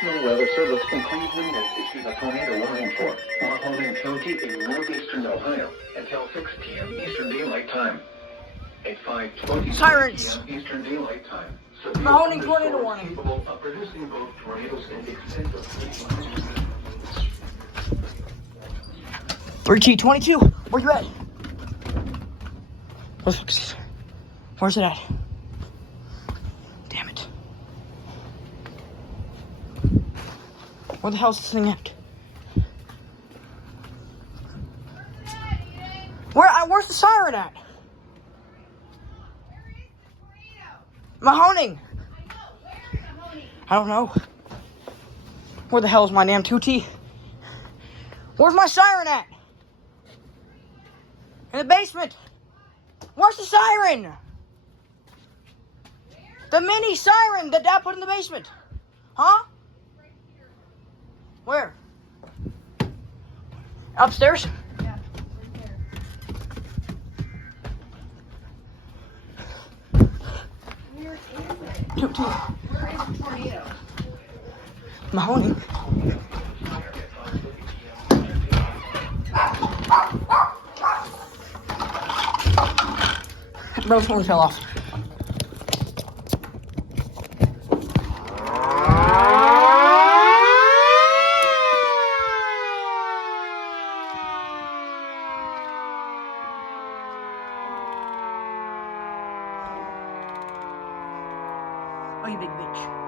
National Weather Service in Cleveland has issued a tornado warning for Mahoning County in northeastern Ohio until 6 p.m. Eastern Daylight Time. At 5:20 Sirens. p.m. Eastern Daylight Time, Mahoning tornado warning. capable of producing both tornadoes and extensive 3T22, where you at? Where's it at? Damn it. Where the hell's this thing at? Where's the siren at? Mahoning. I don't know. Where the hell is my damn 2T? Where's my siren at? In the basement. Where's the siren? The mini siren that Dad put in the basement. Huh? Where? Upstairs? Yeah, right there. Where is it? 2T. Where is the tornado? Mahoning. Bro, phone fell off. Oh, you big bitch.